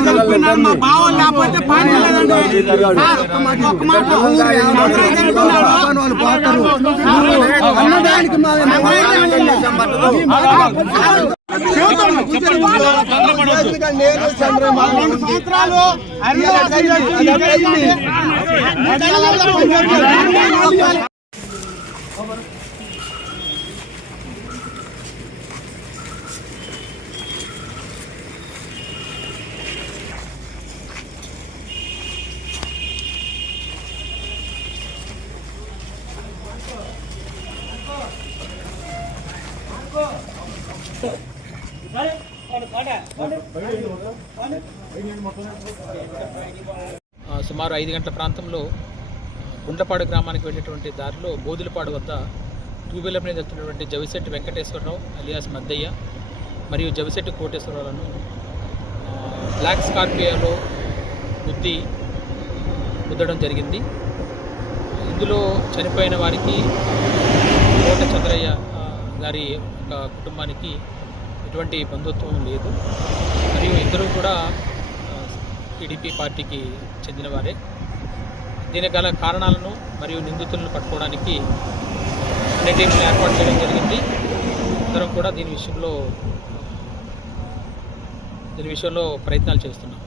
చనిపోయినారు? మా బావ లేకపోతే పార్టీ లేదండి. సార్, ఒక్క మాట అన్నదానికి మా సంవత్సరాలు సుమారు ఐదు గంటల ప్రాంతంలో గుండ్లపాడు గ్రామానికి వెళ్ళేటువంటి దారిలో బోధులపాడు వద్ద టూ వీలర్ మీద వెళ్తున్నటువంటి జవిశెట్టి వెంకటేశ్వరరావు అలియాస్ మద్దయ్య మరియు జవిశెట్టి కోటేశ్వరరావులను బ్లాక్ స్కార్పియోలో గుద్ది గుద్దడం జరిగింది. ఇందులో చనిపోయిన వారికి కోట చంద్రయ్య గారి ఒక కుటుంబానికి ఎటువంటి బంధుత్వం లేదు. మరియు ఇద్దరు కూడా టీడీపీ పార్టీకి చెందినవారే. దీని దీనికి గల కారణాలను మరియు నిందితులను పట్టుకోవడానికి అన్ని టీంలు ఏర్పాటు చేయడం జరిగింది. అందరం కూడా దీని విషయంలో దీని విషయంలో ప్రయత్నాలు చేస్తున్నాం.